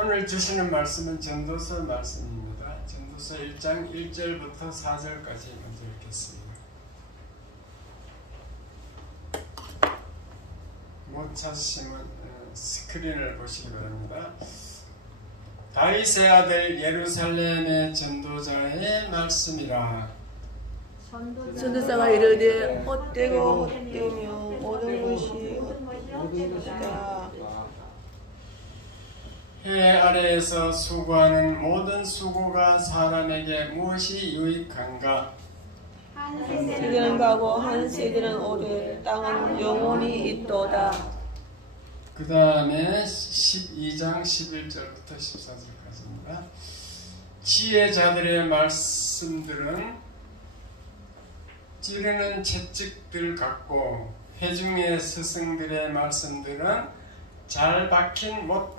오늘 주시는 말씀은 전도서 말씀입니다. 전도서 1장 1절부터 4절까지 먼저 읽겠습니다. 못 찾으시면 스크린을 보시기 바랍니다. 다윗의 아들 예루살렘의 전도자의 말씀이라. 전도자가 이르되 헛되고 헛되며 모든 것이 헛되다. 해 아래에서 수고하는 모든 수고가 사람에게 무엇이 유익한가? 한 세대는 가고 한 세대는 오되 땅은 영원히 있도다. 그 다음에 12장 11절부터 14절까지입니다. 지혜자들의 말씀들은 찌르는 채찍들 같고 회중의 스승들의 말씀들은 잘 박힌 못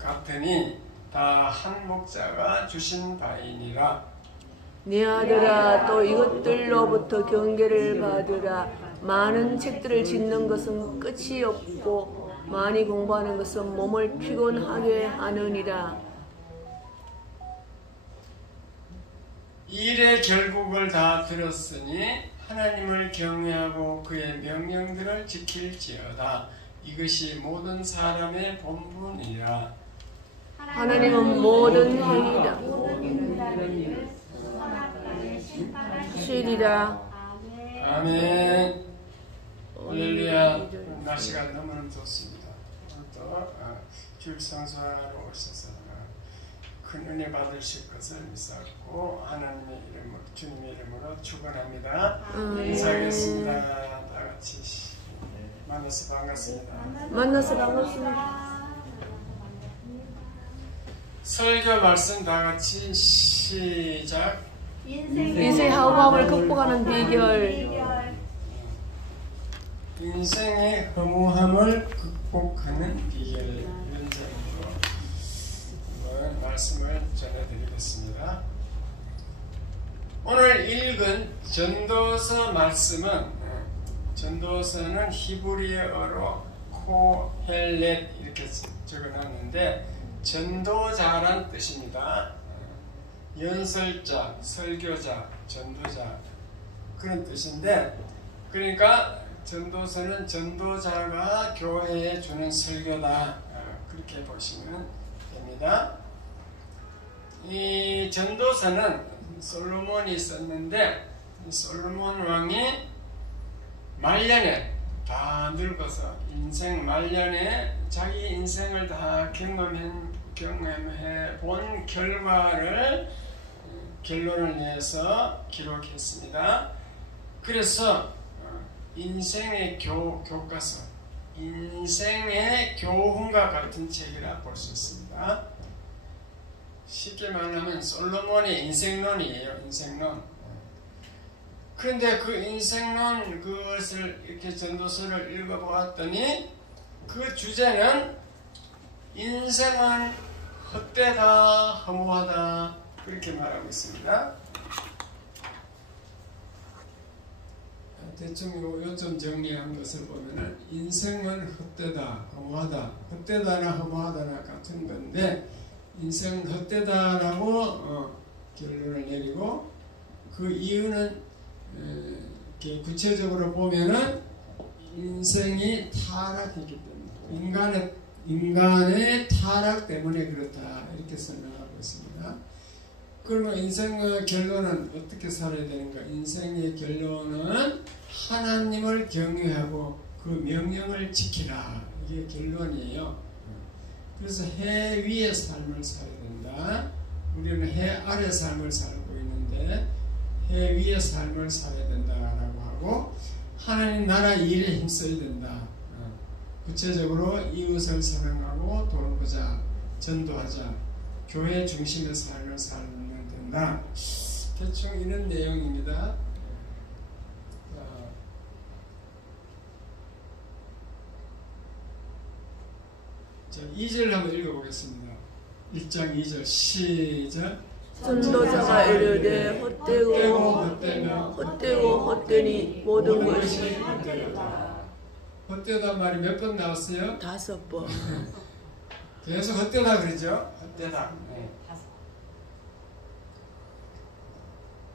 같으니 다 한 목자가 주신 바이니라. 네 아들아, 또 이것들로부터 경계를 받으라. 많은 책들을 짓는 것은 끝이 없고 많이 공부하는 것은 몸을 피곤하게 하느니라. 일의 결국을 다 들었으니 하나님을 경외하고 그의 명령들을 지킬지어다. 이것이 모든 사람의 본분이라. 하나님은 모든 행위다 시리라. 아멘. 할렐루야. 날씨가 너무너무 좋습니다. 오늘도 주일 성수하러 오셔서 큰 은혜 받으실 것을 믿사옵고 하나님의 이름으로, 주님의 이름으로 축원합니다. 인사하겠습니다. 다 같이 만나서 반갑습니다. 만나서 반갑습니다. 설교 말씀 다 같이 시작. 인생의 허무함을 극복하는 비결. 인생의 허무함을 극복하는 비결, 이런 제목으로 말씀을 전해드리겠습니다. 오늘 읽은 전도서 말씀은, 전도서는 히브리어로 코헬렛 이렇게 적어놨는데 전도자란 뜻입니다. 연설자, 설교자, 전도자 그런 뜻인데, 그러니까 전도서는 전도자가 교회에 주는 설교다, 그렇게 보시면 됩니다. 이 전도서는 솔로몬이 썼는데, 솔로몬 왕이 말년에 다 늙어서 인생 말년에 자기 인생을 다 경험해 본 결과를 결론을 내서 기록했습니다. 그래서 인생의 교과서, 인생의 교훈과 같은 책이라 볼 수 있습니다. 쉽게 말하면 솔로몬의 인생론이에요. 인생론. 그런데 그 인생론, 그것을 이렇게 전도서를 읽어보았더니 그 주제는 인생은 헛되다, 허무하다, 그렇게 말하고 있습니다. 대충 요점 정리한 것을 보면은 인생은 헛되다, 허무하다, 헛되다나 허무하다나 같은 건데, 인생 헛되다라고 결론을 내리고, 그 이유는 구체적으로 보면은 인생이 타락했기 때문에, 인간의 타락 때문에 그렇다, 이렇게 설명하고 있습니다. 그러면 인생의 결론은 어떻게 살아야 되는가? 인생의 결론은 하나님을 경외하고 그 명령을 지키라, 이게 결론이에요. 그래서 해 위의 삶을 살아야 된다. 우리는 해 아래 삶을 살고 있는데 해 위의 삶을 살아야 된다라고 하고, 하나님 나라 일에 힘써야 된다. 구체적으로 이웃을 사랑하고 돌보자, 전도하자, 교회 중심의 삶을 살면 된다. 대충 이런 내용입니다. 2절 한번 읽어보겠습니다. 1장 2절 시작. 전도자가 이르되 헛되고 헛되며 헛되니 모든 것이 헛되다 말이 몇 번 나왔어요? 5번. 계속 헛되다 그러죠. 헛되다. 네.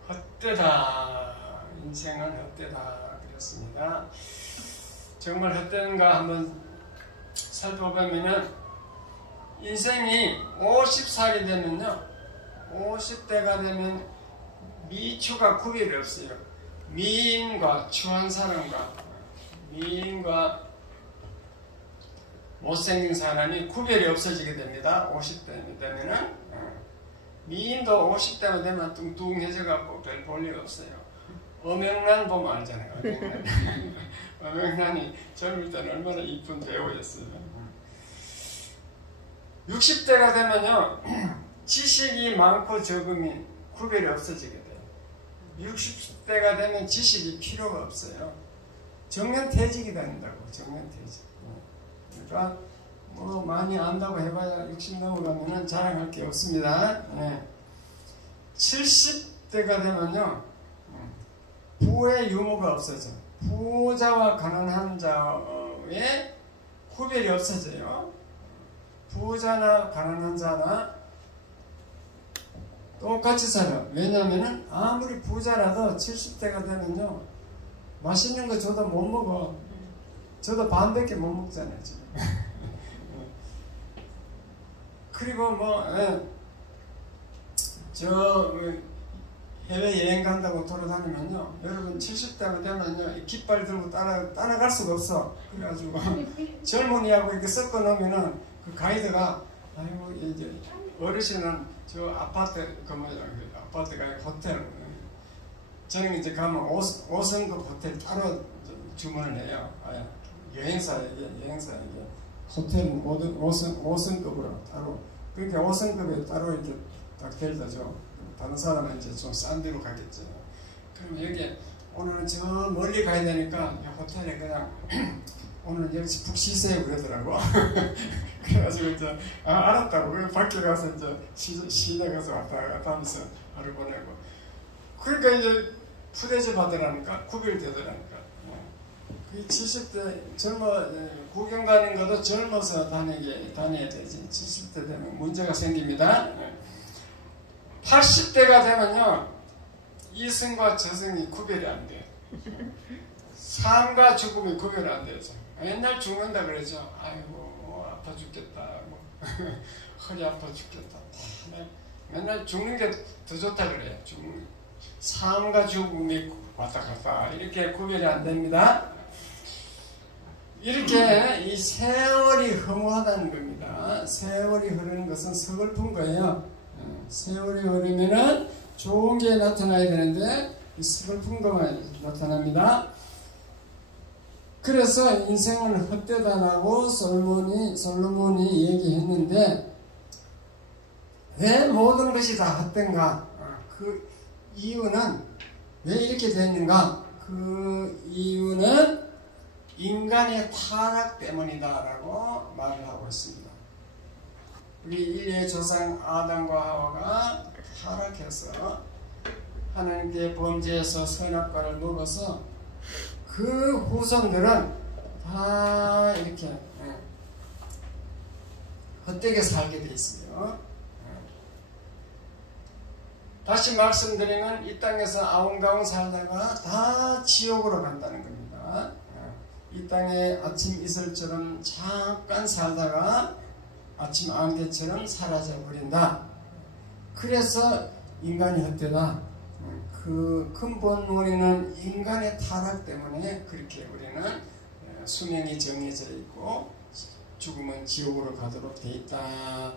헛되다. 인생은 헛되다 그랬습니다. 정말 헛되는가 한번 살펴보면은 인생이 50살이 되면요, 50대가 되면 미추가 구별이 없어요. 미인과 추한 사람과 미인과 못생긴 사람이 구별이 없어지게 됩니다. 50대 되면은. 미인도 50대가 되면 뚱뚱해져갖고 별 볼일 없어요. 엄영란 보면 알잖아요. 엄영란이 젊을 때는 얼마나 이쁜 배우였어요. 60대가 되면요, 지식이 많고 적음이 구별이 없어지게 돼요. 60대가 되면 지식이 필요가 없어요. 정년퇴직이 된다고. 정년퇴직. 그러니까 뭐 많이 안다고 해봐야 60 넘어가면은 자랑할 게 없습니다. 네. 70대가 되면요, 부의 유무가 없어져. 부자와 가난한 자의 구별이 없어져요. 부자나 가난한 자나 똑같이 살아요. 왜냐하면 아무리 부자라도 70대가 되면요, 맛있는 거 줘도 못 먹어. 저도 반밖에 못 먹잖아요, 지금. 그리고 해외여행 간다고 돌아다니면요, 여러분 70대가 되면요, 깃발 들고 따라갈 수가 없어. 그래가지고 젊은이하고 이렇게 섞어 놓으면은 그 가이드가, 아이고, 이제 어르신은 저 아파트, 아파트가 호텔, 저는 이제 가면 5성급 호텔 따로 주문을 해요. 여행사에게 호텔 모든 5성급으로 따로. 그러니까 5성급에 따로 이렇게 딱 데려다 줘. 다른 사람은 이제 좀 싼 데로 가겠죠. 그럼 여기 오늘은 저 멀리 가야 되니까 호텔에 그냥 오늘 여기서 푹 쉬세요 그러더라고. 그래가지고 이제 알았다고. 밖에 가서 이제 시내 가서 왔다 갔다 하면서 하루 보내고. 그러니까 이제 푸대접 하더라니까. 구별되더라니까. 70대 구경 가는 것도 젊어서 다녀야 되지. 70대 되면 문제가 생깁니다. 80대가 되면요, 이승과 저승이 구별이 안 돼요. 삶과 죽음이 구별이 안 되죠. 맨날 죽는다 그러죠. 아이고, 아파 죽겠다. 허리 아파 죽겠다. 맨날 죽는 게 더 좋다 그래요. 삶과 죽음이 왔다 갔다 이렇게 구별이 안 됩니다. 이렇게 이 세월이 허무하다는 겁니다. 세월이 흐르는 것은 서글픈 거예요. 세월이 흐르면은 좋은 게 나타나야 되는데 이 서글픈 것만 나타납니다. 그래서 인생은 헛되다라고 솔로몬이 얘기했는데, 왜 모든 것이 다 헛된가? 그 이유는 왜 이렇게 됐는가? 그 이유는 인간의 타락 때문이다라고 말을 하고 있습니다. 우리 인류의 조상 아담과 하와가 타락해서 하나님께 범죄해서 선악과를 먹어서 그 후손들은 다 이렇게 헛되게 살게 돼 있어요. 다시 말씀드리면 이 땅에서 아웅다웅 살다가 다 지옥으로 간다는 겁니다. 이 땅에 아침 이슬처럼 잠깐 살다가 아침 안개처럼 사라져버린다. 그래서 인간이 헛되다. 그 근본 원인은 인간의 타락 때문에 그렇게 우리는 수명이 정해져 있고 죽으면 지옥으로 가도록 돼 있다.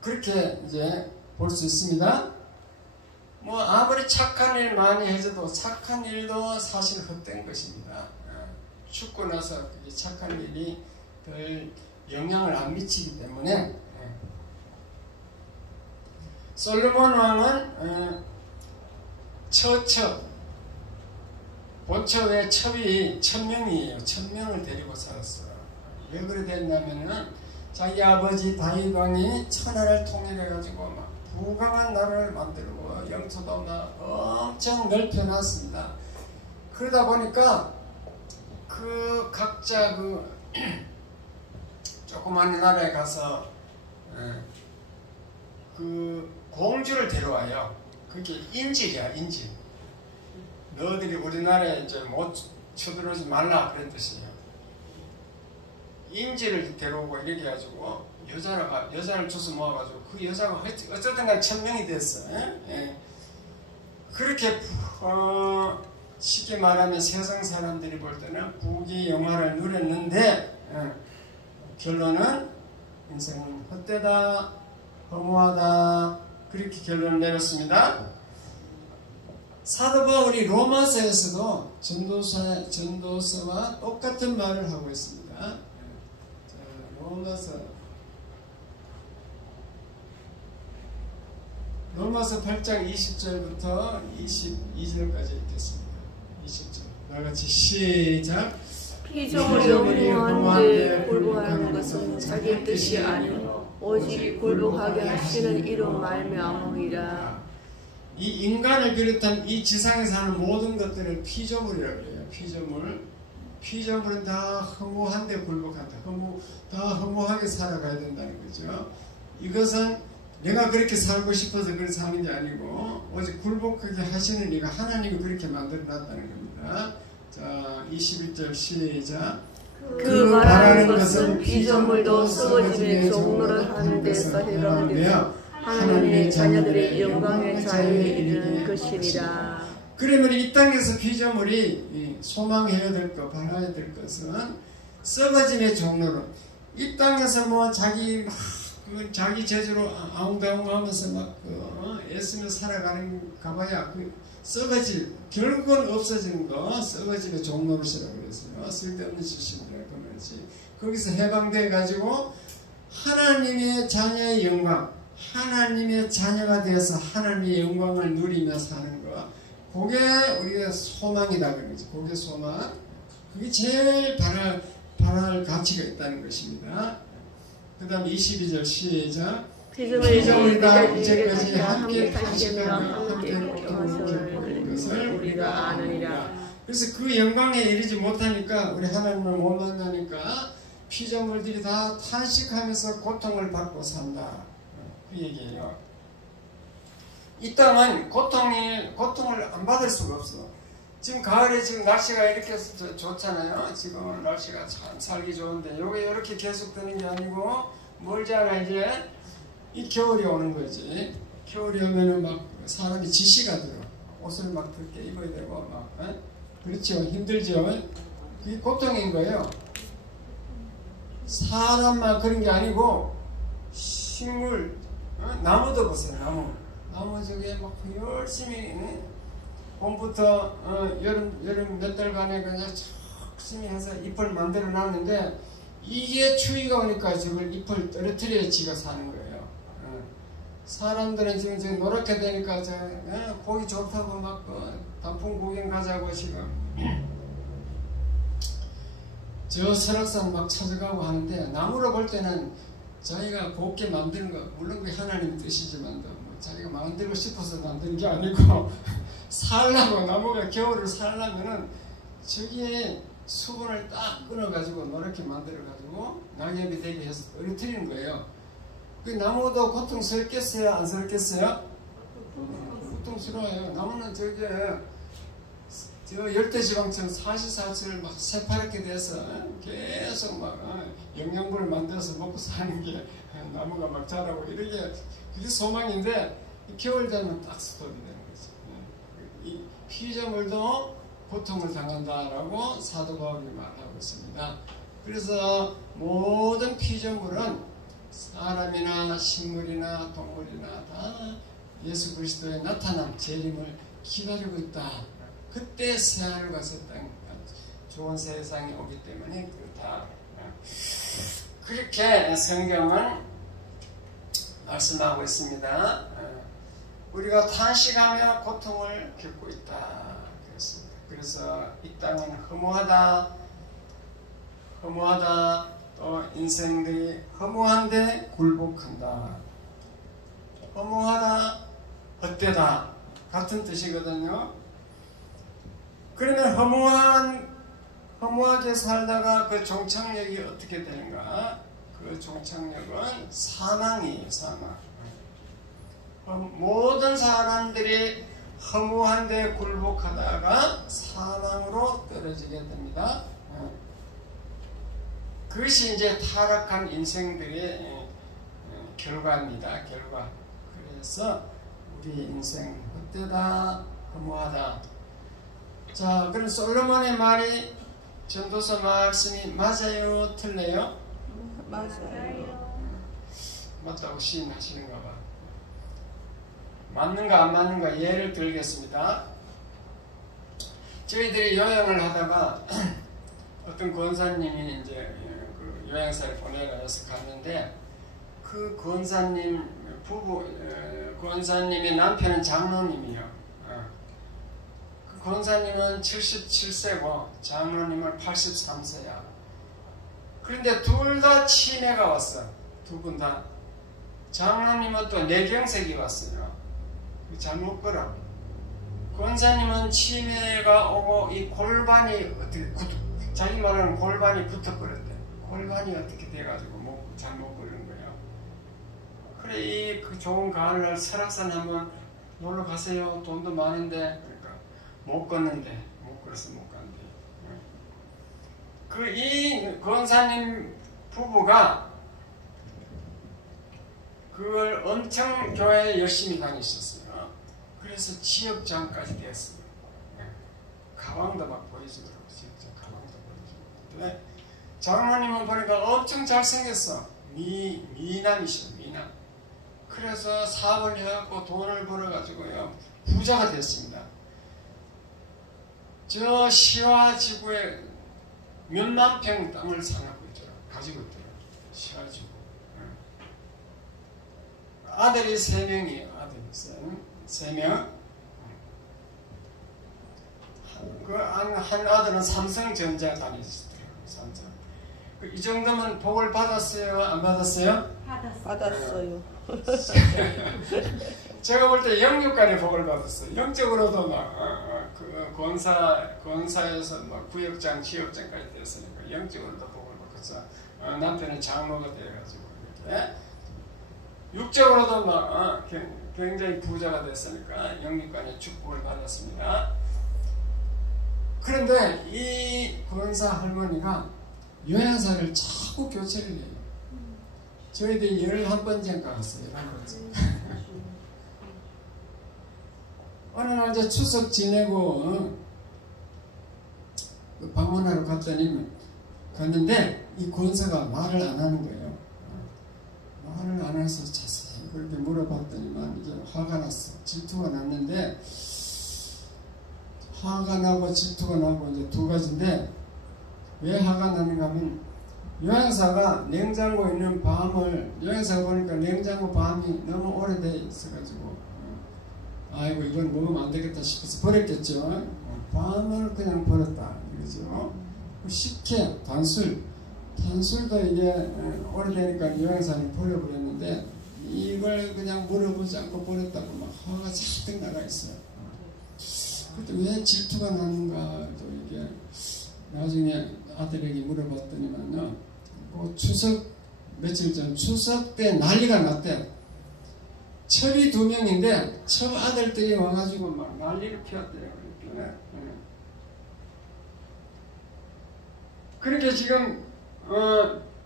그렇게 이제 볼 수 있습니다. 뭐 아무리 착한 일 많이 해줘도 착한 일도 사실 헛된 것입니다. 죽고 나서 그게 착한 일이 별 영향을 안 미치기 때문에. 솔로몬 왕은 본처의 첩이 1000명이에요. 1000명을 데리고 살았어요. 왜 그래 됐냐면은 자기 아버지 다윗 왕이 천하를 통일해가지고 막 부강한 나라를 만들고 영토도 막 엄청 넓혀놨습니다. 그러다 보니까 그 각자 그 조그만 나라에 가서 그 공주를 데려와요. 그게 인질이야, 인질. 너희들이 우리나라에 이제 못 쳐들어오지 말라 그런 뜻이에요. 인질을 데려오고 이렇게 해가지고 여자를 줘서 모아가지고 그 여자가 어쨌든 간에 천명이 됐어. 그렇게 쉽게 말하면 세상 사람들이 볼 때는 부귀 영화를 누렸는데 결론은 인생은 헛되다, 허무하다, 그렇게 결론을 내렸습니다. 사도 바울이 로마서에서도 전도서와 똑같은 말을 하고 있습니다. 자, 로마서 8장 20절부터 22절까지 읽겠습니다. 20절 나같이 시작. 피조물이 허무한데 굴복하는 것은 자기 뜻이 아니요 오직 굴복하게 하시는 이로 말미암음이라. 이 인간을 비롯한 이 지상에 사는 모든 것들을 피조물이라고 해요. 피조물은 다 허무한데 굴복한다. 다 허무하게 살아가야 된다는 거죠. 이것은 내가 그렇게 살고 싶어서 그렇게 사는 게 아니고 오직 굴복하게 하시는 이가 하나님이 그렇게 만들어 놨다는 겁니다. 자, 21절 시작. 그 바라는 것은 피조물도 썩어짐의 종로를 하는 데서 해방되며 하나님의 자녀들의 영광의 자유에 이르는 것이니라. 그러면 이 땅에서 피조물이 소망해야 될 것, 바라야 될 것은 썩어짐의 종로로, 이 땅에서 뭐 자기 재주로 아웅다웅하면서 막 애쓰며 살아가는 가봐야 썩어질, 결국은 없어지는 거, 썩어짐의 종로로서라고 그랬어요. 쓸데없는 지식이라고 그러지. 거기서 해방돼 가지고 하나님의 자녀의 영광, 하나님의 자녀가 되어서 하나님의 영광을 누리며 사는 거, 그게 우리가 소망이다 그런 거죠. 그게 소망. 그게 제일 바랄 가치가 있다는 것입니다. 그 다음 22절 시작. 피조물이 다 이제까지 함께 탄식하며 함께 고통을 겪은 것을 우리가 아느니라. 그래서 그 영광에 이르지 못하니까, 우리 하나님을 못 만나니까 피조물들이 다 탄식하면서 고통을 받고 산다. 그 얘기예요. 이 땅은 고통을 안 받을 수가 없어. 지금 가을에 지금 날씨가 이렇게 좋잖아요. 지금 날씨가 참 살기 좋은데 요게 이렇게 계속 되는 게 아니고 멀지 않아 이제 이 겨울이 오는 거지. 겨울이 오면은 막 사람이 지시가 들어. 옷을 막 덥게 입어야 되고 막 그렇죠. 힘들죠. 그게 고통인 거예요. 사람만 그런 게 아니고 식물, 나무도 보세요. 나무 저게 막 열심히 봄부터 여름 몇 달간에 그냥 열심히 해서 잎을 만들어 놨는데 이게 추위가 오니까 저걸 잎을 떨어뜨려야 지가 사는 거예요. 사람들은 지금 노랗게 되니까 고기 좋다고 막 단풍 구경 가자고 지금 저 설악산 막 찾아가고 하는데, 나무로 볼 때는 자기가 곱게 만드는 거, 물론 그게 하나님 뜻이지만도 자기가 만들고 싶어서 만드는 게 아니고 살라고, 나무가 겨울을 살려면은 저기에 수분을 딱 끊어가지고 노랗게 만들어가지고 낙엽이 되게 해서 떨어뜨리는 거예요. 그 나무도 고통스럽겠어요? 안 스럽겠어요? 고통스러워요. 나무는 저게 저 열대지방처럼 사시사철 막 새파랗게 돼서 계속 막 영양분을 만들어서 먹고 사는 게 나무가 막 자라고 이렇게, 그게 소망인데 겨울 되면 딱 스톱이 되는 거죠. 이 피조물도 고통을 당한다라고 사도 바울이 말하고 있습니다. 그래서 모든 피조물은 사람이나 식물이나 동물이나 다 예수 그리스도의 나타남, 재림을 기다리고 있다. 그때 새하늘 가서 좋은 세상이 오기 때문에 그렇다. 그렇게 성경은 말씀하고 있습니다. 우리가 탄식하며 고통을 겪고 있다 그랬습니다. 그래서 이 땅은 허무하다, 또 인생들이 허무한데 굴복한다. 허무하다, 헛되다 같은 뜻이거든요. 그러면 허무하게 살다가 그 종착역이 어떻게 되는가? 그 종착역은 사망이에요. 사망. 모든 사람들이 허무한 데 굴복하다가 사망으로 떨어지게 됩니다. 그것이 이제 타락한 인생들의 결과입니다. 결과. 그래서 우리 인생 헛되다, 허무하다. 자, 그럼 솔로몬의 말이 전도서 말씀이 맞아요? 틀려요? 맞아요. 맞다고 시인하시는가 봐. 맞는가 안 맞는가 예를 들겠습니다. 저희들이 여행을 하다가 어떤 권사님이 이제 그 여행사를 보내라 해서 갔는데 그 권사님 부부 권사님의 남편은 장로님이요. 그 권사님은 77세고 장로님은 83세야. 그런데 둘 다 치매가 왔어. 두 분 다. 장로님은 또 뇌경색이 왔어요. 잘못 걸어. 권사님은 치매가 오고 이 골반이 어떻게 자기 말하는 골반이 붙어버렸대. 골반이 어떻게 돼가지고 잘못 걸은 거예요. 그래 이 그 좋은 가을날 설악산 한번 놀러 가세요. 돈도 많은데 그러니까 못 걷는데 못 걸어서 못 간대. 그 이 권사님 부부가 그걸 엄청 교회에 열심히 다니셨어요. 그래서 지역장까지 됐어요. 가방도 막 보여주더라고. 지역장 가방도 보여주고. 네. 장로님은 보니까 엄청 잘생겼어. 미남이셔. 미남. 그래서 사업을 해갖고 돈을 벌어가지고요 부자가 됐습니다. 저 시화지구에 몇만 평 땅을 사놓고 있더라. 가지고 있더라. 시화지구. 아들이 3명이에요. 아들이 3명. 한 아들은 삼성전자 다니시더라고요. 삼성. 이 정도면 복을 받았어요? 안 받았어요? 받았어요. 제가 볼 때 영육간의 복을 받았어요. 영적으로도 막 그 권사에서 막 구역장, 지역장까지 됐으니까 영적으로도 복을 받았어. 남편은 장로가 돼가지고 이렇게. 육적으로도 막 굉장히 부자가 됐으니까 영육간의 축복을 받았습니다. 그런데 이 권사 할머니가 여행사를 자꾸 교체를 해요. 저희들이 11번째 가봤어요. 11번째. 어느 날 이제 추석 지내고 방문하러 갔는데 이 권사가 말을 안 하는 거예요. 말을 안 해서 자세히 그렇게 물어봤더니만 이제 화가 났어. 질투가 났는데 화가 나고 질투가 나고 이제 두 가지인데 왜 화가 나는가 하면 여행사가 냉장고에 있는 밤을 여행사가 보니까 냉장고 밤이 너무 오래돼 있어가지고 아이고 이건 먹으면 안 되겠다 싶어서 버렸겠죠. 밤을 그냥 버렸다 이거죠. 식혜, 단술도 이게 오래되니까 여행사는 버려버렸는데 이걸 그냥 물어보지 않고 버렸다고 막 화가 잔뜩 나가 있어요. 그때 왜 질투가 나는가 또 이게 나중에 아들에게 물어봤더니만요. 뭐 추석 며칠 전 추석 때 난리가 났대. 첩이 2명인데 첩 아들들이 와가지고 막 난리를 피웠대요. 그렇게 지금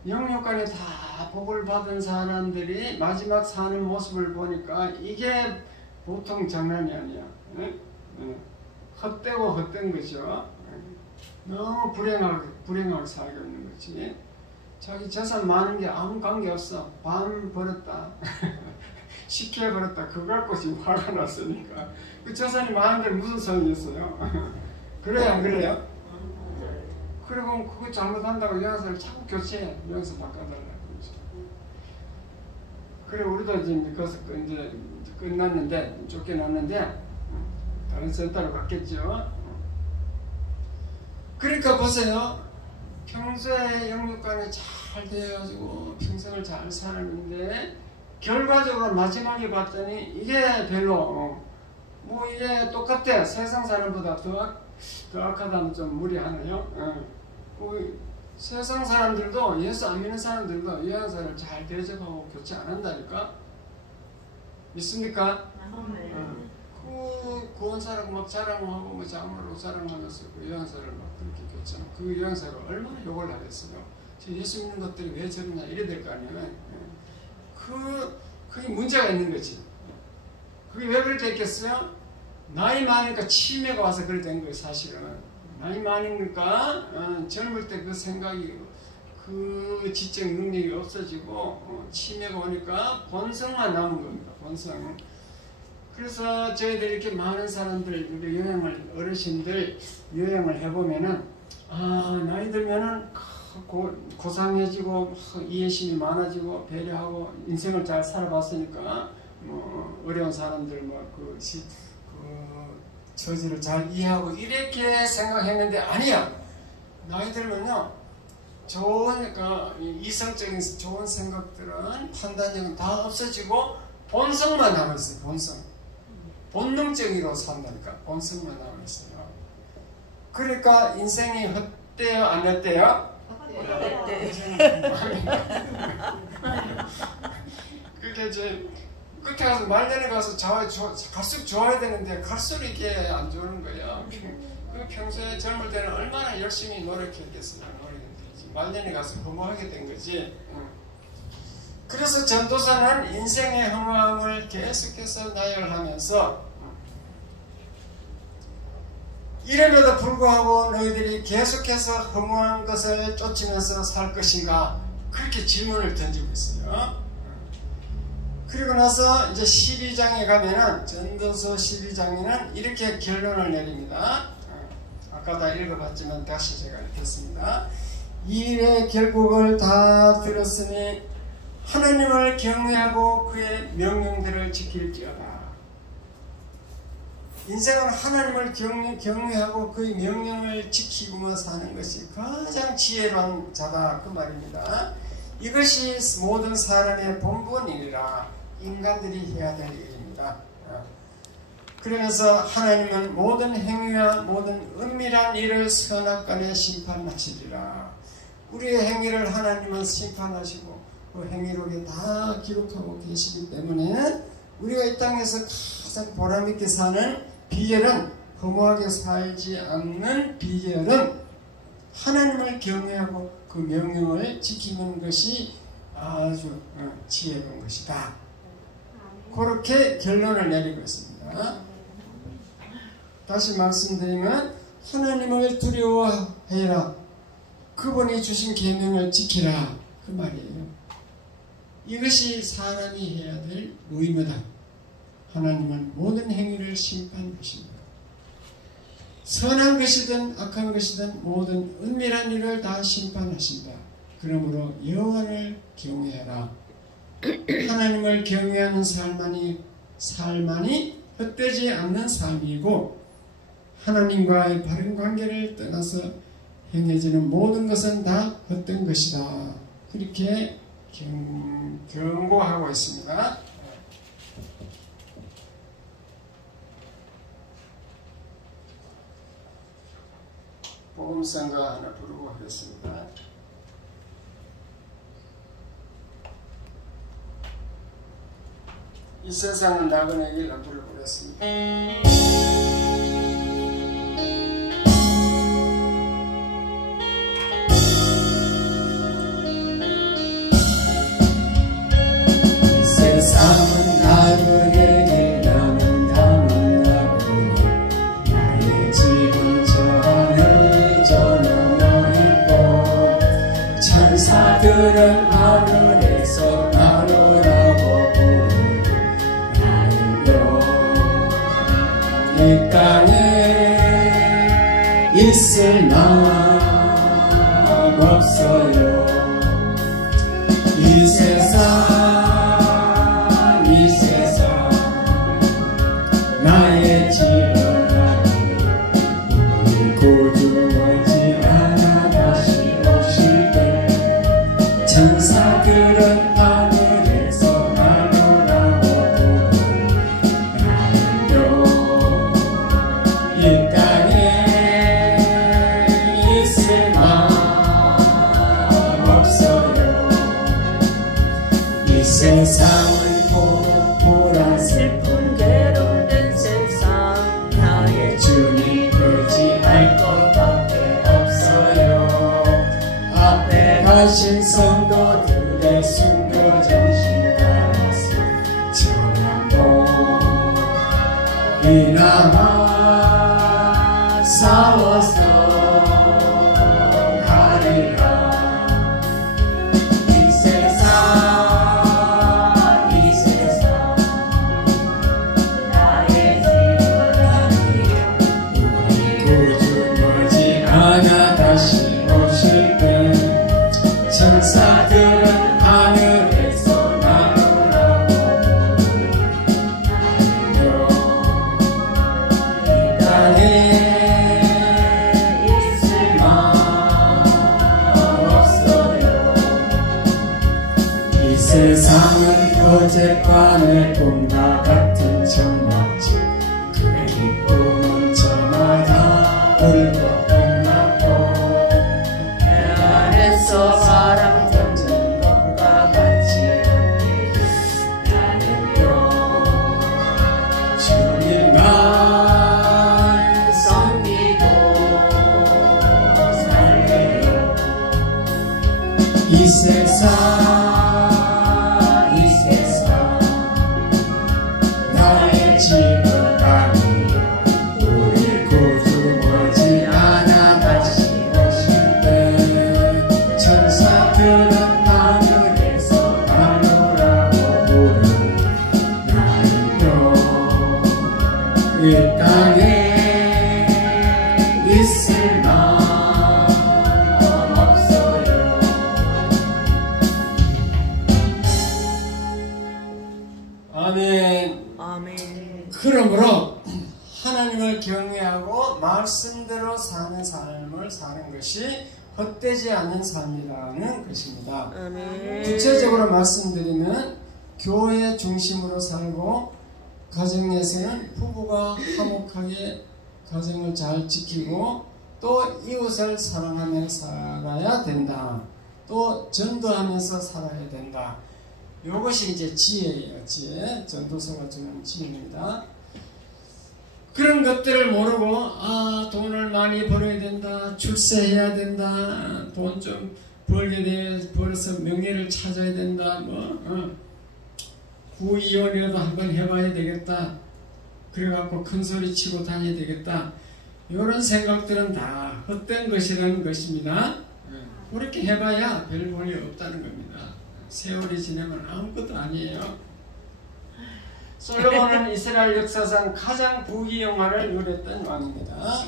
영육간에 다 복을 받은 사람들이 마지막 사는 모습을 보니까 이게 보통 장난이 아니야. 헛되고 헛된 거죠. 너무 불행하게 살고 있는 거지. 자기 재산 많은 게 아무 관계 없어. 밤 벌었다. 식혜 벌었다. 그거 갖고 지금 화가 났으니까. 그 재산이 많은데 무슨 소용이 있어요? 그래요, 안 그래요? 그리고 그거 잘못한다고 여행사를 자꾸 교체해. 여행사 바꿔달라고. 그래, 우리도 지금 거기서 이제 끝났는데, 쫓겨났는데, 다른 센터로 갔겠죠. 그러니까 보세요. 평소에 영육간에 잘 되어가지고 평생을 잘 살았는데 결과적으로 마지막에 봤더니 이게 별로 뭐 이게 똑같아. 세상 사람보다 더 악하다면 좀 무리하네요. 세상 사람들도 예수 안 믿는 사람들도 요한사를 잘 대접하고 교체 안 한다니까. 믿습니까? 그 구원사라고 막 자랑하고 뭐 장로로 자랑하면서 그 요한사를 막 그렇게 교체하는 그 요한사를 얼마나 욕을 하겠어요. 예수 믿는 것들이 왜 저러냐 이래 될 거 아니에요. 그게 문제가 있는 거지. 그게 왜 그렇게 했겠어요? 나이 많으니까 치매가 와서 그렇게 된 거예요. 사실은 나이 많으니까 젊을 때 그 생각이 그 지적 능력이 없어지고 치매가 오니까 본성만 남은 겁니다. 본성. 그래서 저희들 이렇게 많은 사람들 여행을 어르신들 여행을 해보면은 나이 들면은 고상해지고 이해심이 많아지고 배려하고 인생을 잘 살아봤으니까 뭐 어려운 사람들 그 처지를 잘 이해하고 이렇게 생각했는데 아니야. 나이 들면요 좋은 이성적인 좋은 생각들은 판단력은 다 없어지고 본성만 남아있어요. 본성. 본능적으로 산다니까. 본성만 남아있어요. 그러니까 인생이 헛되요 안 헛되요? 그렇게 이제 끝에 가서 말년에 가서 갈수록 좋아야 되는데 갈수록 이게 안 좋은 거예요. 그 평소에 젊을 때는 얼마나 열심히 노력했겠어요. 말년에 가서 허무하게 된 거지. 그래서 전도사는 인생의 허무함을 계속해서 나열하면서 이름에도 불구하고 너희들이 계속해서 허무한 것을 쫓으면서 살 것인가? 그렇게 질문을 던지고 있어요. 그리고 나서 이제 12장에 가면은 전도서 12장에는 이렇게 결론을 내립니다. 아까 다 읽어봤지만 다시 제가 읽겠습니다. 이 일의 결국을 다 들었으니 하나님을 경외하고 그의 명령들을 지킬지어다. 인생은 하나님을 경외하고 그의 명령을 지키고만 사는 것이 가장 지혜로운 자다 그 말입니다. 이것이 모든 사람의 본분이라 인간들이 해야 될 일입니다. 그러면서 하나님은 모든 행위와 모든 은밀한 일을 선악간에 심판하시리라. 우리의 행위를 하나님은 심판하시고 그 행위록에 다 기록하고 계시기 때문에 우리가 이 땅에서 가장 보람있게 사는 비결은 허무하게 살지 않는 비결은 하나님을 경외하고 그 명령을 지키는 것이 아주 지혜로운 것이다. 그렇게 결론을 내리고 있습니다. 다시 말씀드리면 하나님을 두려워해라. 그분이 주신 계명을 지키라. 그 말이에요. 이것이 사람이 해야 될 의무다. 하나님은 모든 행위를 심판하십니다. 선한 것이든 악한 것이든 모든 은밀한 일을 다 심판하신다. 그러므로 여호와를 경외하라. 하나님을 경외하는 삶만이 헛되지 않는 삶이고 하나님과의 바른 관계를 떠나서 행해지는 모든 것은 다 헛된 것이다. 그렇게 경고하고 있습니다. 복음성가 하나 부르고 하겠습니다. 이 세상은 나그네에게 불러보겠습니다. 이 세상은 나그네에게 나는 담은 나그네 나의 집은 저 하늘 저 너머 있고 천사들은 하늘에서 나누라고 이 땅에 있을 마음 없어요. 이 세상 나의 집은 아니 고두어지 않아 다시 오실 때 천사들은 하늘에서 나누라고 이 땅에 있을 세상은 공포라 슬픈 괴로운 세상 나의 주님 의지할 것밖에 없어요. 앞에 가신 성도들의 순교정신 따라서 전하고 이나마 싸워서 천사들은 하늘에서 나오라고 이 땅에 있을 마 없어요. 이 세상은 어젯밤의 꿈과 같은 천막지 그 기쁨은 저마다 울고 끝났고 바람 던진 것과 같이 나는요 주님만 섬기고 살래요. 이 세상 나의 집은 아니요 우리 구주 머지않아 다시 오실 때 천사들은 하늘에서 나오라고 부르는 나는요 이 땅에 있을 마음 없어요. 아멘. 아멘. 그러므로 하나님을 경외하고 말씀대로 사는 삶을 사는 것이 헛되지 않는 삶이라는 것입니다. 아멘. 구체적으로 말씀드리면 교회 중심으로 살고 가정에서는 부부가 화목하게 가정을 잘 지키고 또 이웃을 사랑하며 살아야 된다. 또 전도하면서 살아야 된다. 이것이 이제 지혜예요. 지혜. 전도서가 주는 지혜입니다. 그런 것들을 모르고 돈을 많이 벌어야 된다, 출세해야 된다, 돈 좀 벌어서 명예를 찾아야 된다, 구이혼이라도 한번 해봐야 되겠다, 그래갖고 큰 소리 치고 다녀야 되겠다, 이런 생각들은 다 헛된 것이라는 것입니다. 그렇게 해봐야 별 본이 없다는 겁니다. 세월이 지나면 아무것도 아니에요. 솔로몬은 이스라엘 역사상 가장 부귀영화를 누렸던 왕입니다.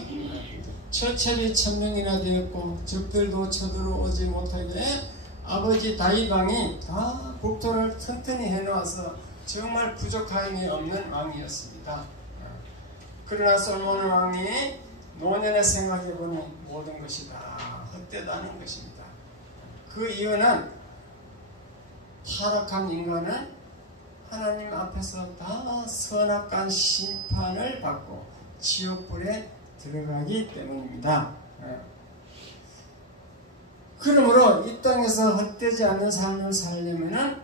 처첩이 1000명이나 되었고 적들도 쳐들어오지 못하게 아버지 다윗 왕이 다 국토를 튼튼히 해놓아서 정말 부족함이 없는 왕이었습니다. 그러나 솔로몬 왕이 노년에 생각해보니 모든 것이 다 헛되다는 것입니다. 그 이유는 타락한 인간은 하나님 앞에서 다 선악간 심판을 받고 지옥불에 들어가기 때문입니다. 그러므로 이 땅에서 헛되지 않는 삶을 살려면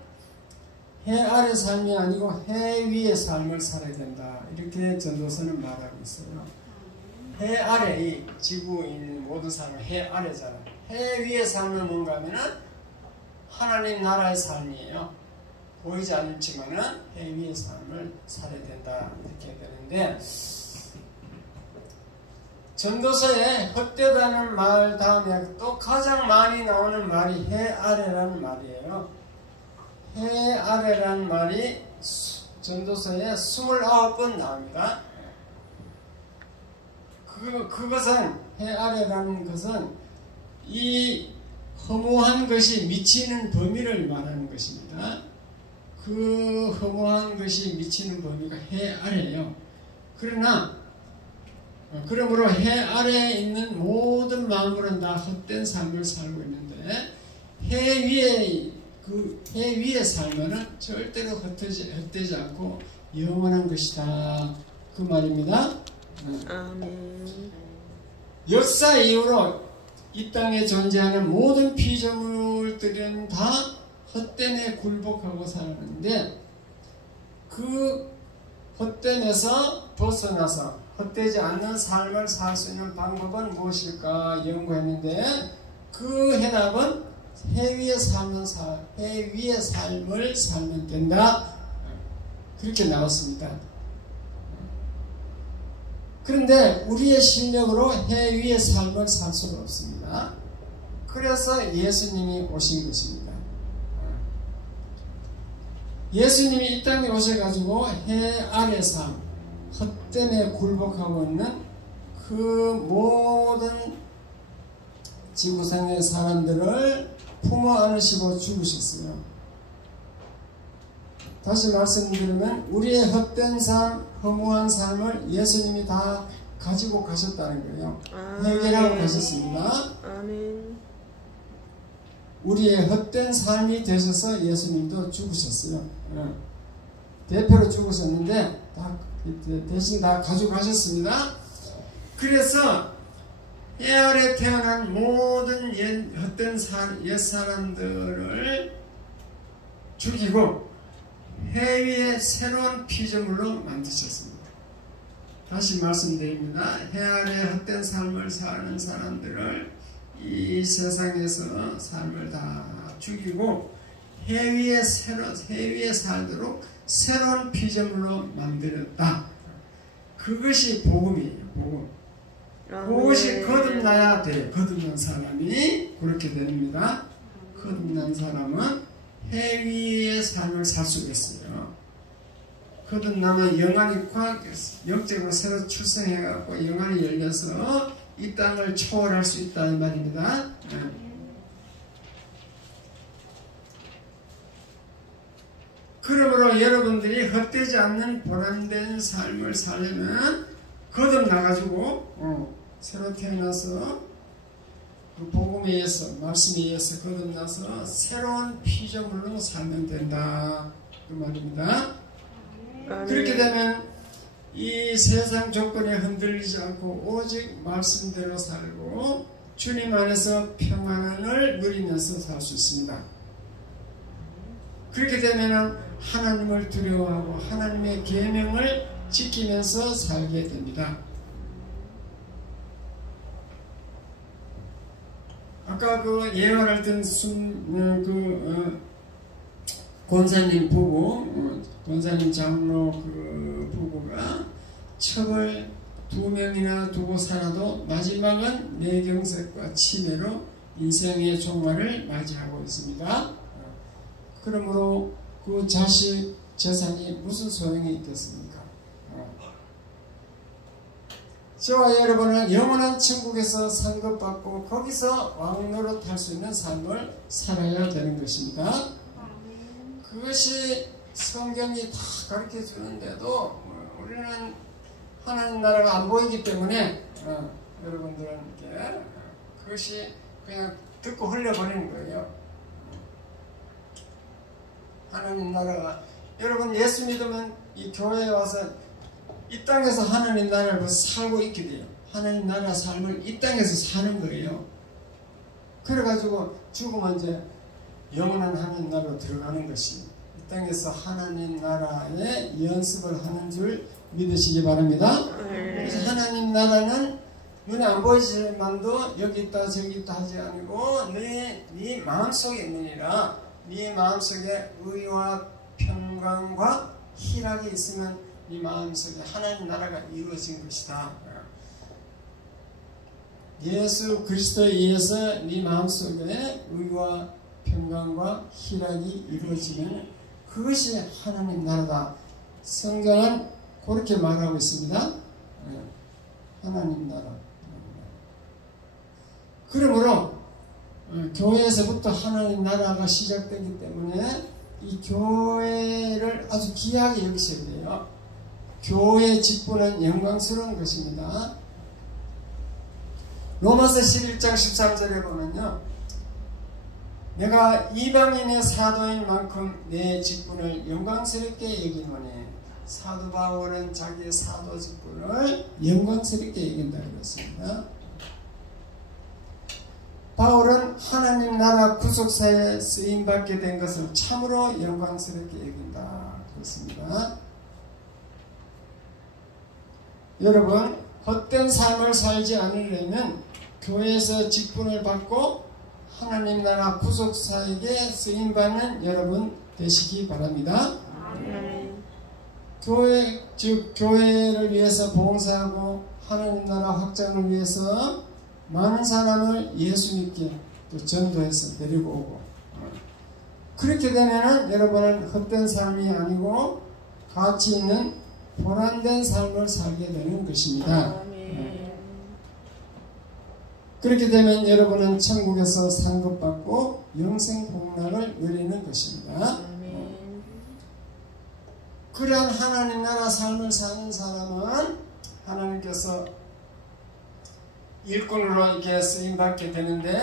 해 아래 삶이 아니고 해 위의 삶을 살아야 된다. 이렇게 전도서는 말하고 있어요. 해 아래, 이 지구인 모든 삶은 해 아래잖아요. 해 위의 삶은 뭔가 하면은 하나님 나라의 삶이에요. 보이지 않지만은 해 위의 삶을 살아야 된다. 이렇게 되는데, 전도서에 헛되다는 말 다음에 또 가장 많이 나오는 말이 해 아래라는 말이에요. 해 아래라는 말이 전도서에 29번 나옵니다. 그것은, 해 아래라는 것은 이 허무한 것이 미치는 범위를 말하는 것입니다. 그 허무한 것이 미치는 범위가 해 아래예요. 그러므로 해 아래에 있는 모든 마음으로는 다 헛된 삶을 살고 있는데, 해 위의 삶은 절대로 헛되지 않고 영원한 것이다. 그 말입니다. 아멘. 역사 이후로 이 땅에 존재하는 모든 피조물들은 다 헛됨에 굴복하고 살았는데 그 헛됨에서 벗어나서 헛되지 않는 삶을 살 수 있는 방법은 무엇일까 연구했는데 그 해답은 해 위의 삶을 살면 된다. 그렇게 나왔습니다. 그런데 우리의 실력으로 해 위의 삶을 살 수가 없습니다. 그래서 예수님이 오신 것입니다. 예수님이 이 땅에 오셔가지고 해 아래 삶, 헛됨에 굴복하고 있는 그 모든 지구상의 사람들을 품어 안으시고 죽으셨어요. 다시 말씀드리면 우리의 헛된 삶, 허무한 삶을 예수님이 다 가지고 가셨다는 거예요. 해결하고 가셨습니다. 아멘. 우리의 헛된 삶이 되셔서 예수님도 죽으셨어요. 대표로 죽으셨는데 대신 다 가지고 가셨습니다. 그래서 해 아래 태어난 모든 헛된 옛사람들을 죽이고 해 위에 새로운 피조물로 만드셨습니다. 다시 말씀드립니다. 해 아래 헛된 삶을 사는 사람들을 이 세상에서 삶을 다 죽이고 해 위에 살도록 새로운 피조물로 만들었다. 그것이 복음이에요. 복음. 그것이 거듭나야 돼. 거듭난 사람이 그렇게 됩니다. 거듭난 사람은 해 위의 삶을 살 수가 있어요. 거듭나면 영안이 영적으로 새로 출생해갖고 영안이 열려서 이 땅을 초월할 수 있다는 말입니다. 그러므로 여러분들이 헛되지 않는 보람된 삶을 살려면 거듭나가지고 새로 태어나서 그 복음에 의해서 말씀에 의해서 거듭나서 새로운 피조물로 살면 된다 그 말입니다. 그렇게 되면 이 세상 조건에 흔들리지 않고 오직 말씀대로 살고 주님 안에서 평안을 누리면서 살 수 있습니다. 그렇게 되면 하나님을 두려워하고 하나님의 계명을 지키면서 살게 됩니다. 아까 그 예언할 때 권사님 부부, 권사님 장로 그 부부가 첩을 2명이나 두고 살아도 마지막은 뇌경색과 치매로 인생의 종말을 맞이하고 있습니다. 그러므로 그 자식 재산이 무슨 소용이 있겠습니까? 저와 여러분은 영원한 천국에서 상급받고 거기서 왕노릇 할 수 있는 삶을 살아야 되는 것입니다. 그것이 성경이 다 가르쳐 주는데도 우리는 하나님 나라가 안 보이기 때문에 여러분들에게 그것이 그냥 듣고 흘려버리는 거예요. 하나님 나라가 여러분 예수 믿으면 이 교회에 와서 이 땅에서 하나님 나라를 살고 있게 돼요. 하나님 나라 삶을 이 땅에서 사는 거예요. 그래가지고 죽으면 이제 영원한 하나님 나라로 들어가는 것이 이 땅에서 하나님 나라의 연습을 하는 줄 믿으시기 바랍니다. 그래서 하나님 나라는 눈에 안 보이지만도 여기 있다 저기 있다 하지 아니고 네 마음속에 있느니라. 네 마음속에 의와 평강과 희락이 있으면 네 마음속에 하나님 나라가 이루어진 것이다. 예수 그리스도에 의해서 네 마음속에 의와 평강과 희락이 이루어지면 그것이 하나님 나라다. 성경은 그렇게 말하고 있습니다. 하나님 나라. 그러므로 교회에서부터 하나님 나라가 시작되기 때문에 이 교회를 아주 귀하게 여기셔야 돼요. 교회의 직분은 영광스러운 것입니다. 로마서 11장 13절에 보면요. 내가 이방인의 사도인 만큼 내 직분을 영광스럽게 여기노니 사도 바울은 자기의 사도 직분을 영광스럽게 여긴다고 했습니다. 바울은 하나님 나라 구속사에 쓰임받게 된 것을 참으로 영광스럽게 여긴다. 그렇습니다. 여러분, 헛된 삶을 살지 않으려면 교회에서 직분을 받고 하나님 나라 구속사에게 쓰임받는 여러분 되시기 바랍니다. 교회, 즉 교회를 위해서 봉사하고 하나님 나라 확장을 위해서 많은 사람을 예수님께 또 전도해서 데리고 오고, 그렇게 되면은 여러분은 헛된 삶이 아니고 가치 있는 보람된 삶을 살게 되는 것입니다. 그렇게 되면 여러분은 천국에서 상급받고 영생 복락을 누리는 것입니다. 그러한 하나님 나라 삶을 사는 사람은 하나님께서 일꾼으로 이렇게 쓰임받게 되는데,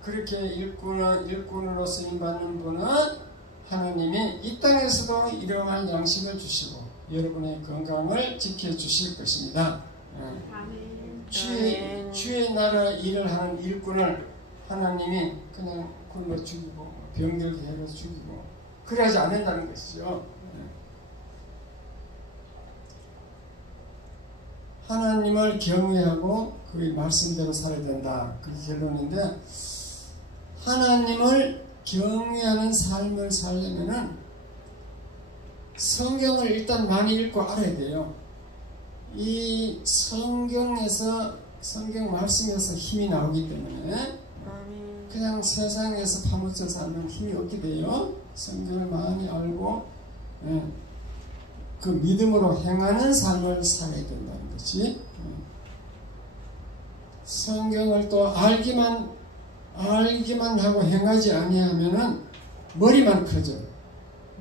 그렇게 일꾼으로 쓰임받는 분은 하나님이 이 땅에서도 일용할 양식을 주시고 여러분의 건강을 지켜주실 것입니다. 주의 나라 일을 하는 일꾼을 하나님이 그냥 굶어 죽이고 병들게 해서 죽이고 그러지 않는다는 것이죠. 하나님을 경외하고 그의 말씀대로 살아야 된다. 그게 결론인데, 하나님을 경외하는 삶을 살려면은 성경을 일단 많이 읽고 알아야 돼요. 이 성경에서, 성경 말씀에서 힘이 나오기 때문에 그냥 세상에서 파묻혀 살면 힘이 없게 돼요. 성경을 많이 알고 그 믿음으로 행하는 삶을 살아야 된다는 것이, 성경을 또 알기만 하고 행하지 아니하면은 머리만 커져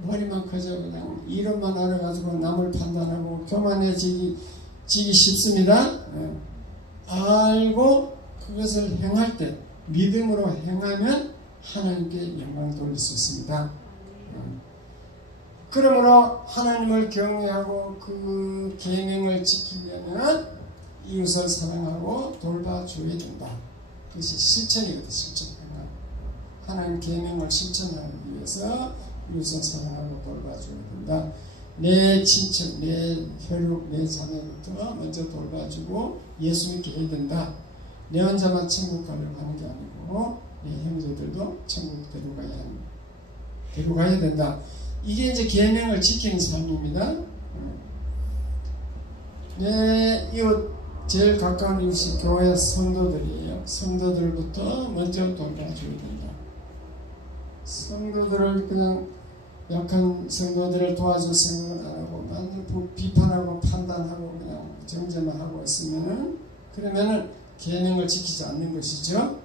그냥 이론만 알아가지고 남을 판단하고 교만해지기 쉽습니다. 알고 그것을 행할 때 믿음으로 행하면 하나님께 영광을 돌릴 수 있습니다. 그러므로 하나님을 경외하고 그 계명을 지키려면 이웃을 사랑하고 돌봐줘야 된다. 그것이 실천이거든. 실천. 하나님 계명을 실천하기 위해서 이웃을 사랑하고 돌봐줘야 된다. 내 친척, 내 혈육, 내 자매부터 먼저 돌봐주고 예수 믿게 해야 된다. 내 혼자만 천국 가려고 하는 게 아니고 내 형제들도 천국 데려가야 된다. 이게 이제 계명을 지키는 삶입니다. 내 이웃, 제일 가까운 이웃이 교회 성도들이에요. 성도들부터 먼저 돌봐줘야 된다. 성도들을 그냥 약한 성도들을 도와줄 생각은 안 하고 맨날 비판하고 판단하고 그냥 정죄만 하고 있으면은, 그러면은 계명을 지키지 않는 것이죠.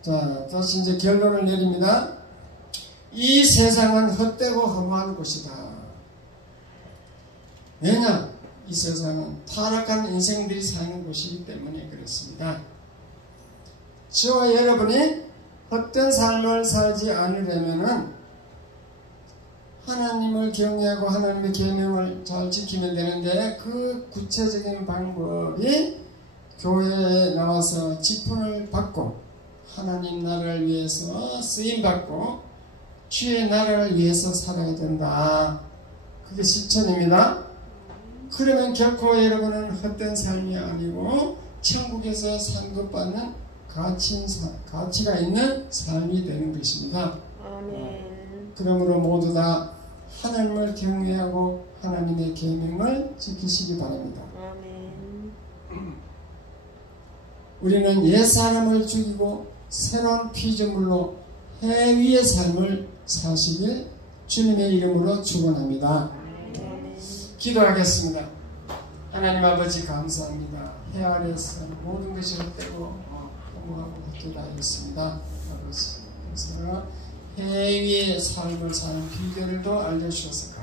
자, 다시 이제 결론을 내립니다. 이 세상은 헛되고 허무한 곳이다. 왜냐? 이 세상은 타락한 인생들이 사는 곳이기 때문에 그렇습니다. 저와 여러분이 헛된 삶을 살지 않으려면은 하나님을 경외하고 하나님의 계명을 잘 지키면 되는데, 그 구체적인 방법이 교회에 나와서 직분을 받고 하나님 나라를 위해서 쓰임받고 주의 나라를 위해서 살아야 된다. 그게 실천입니다. 그러면 결코 여러분은 헛된 삶이 아니고 천국에서 상급받는 가치가 있는 삶이 되는 것입니다. 아멘. 그러므로 모두 다 하나님을 경외하고 하나님의 계명을 지키시기 바랍니다. 아멘. 우리는 옛사람을 죽이고 새로운 피조물로 해 위의 삶을 사시길 주님의 이름으로 축원합니다. 기도하겠습니다. 하나님 아버지 감사합니다. 해 아래에서 모든 것이 헛되고 허무하고 헛되다 하였습니다. 그래서 해 위의 삶을 사는 비결도 알려주셔서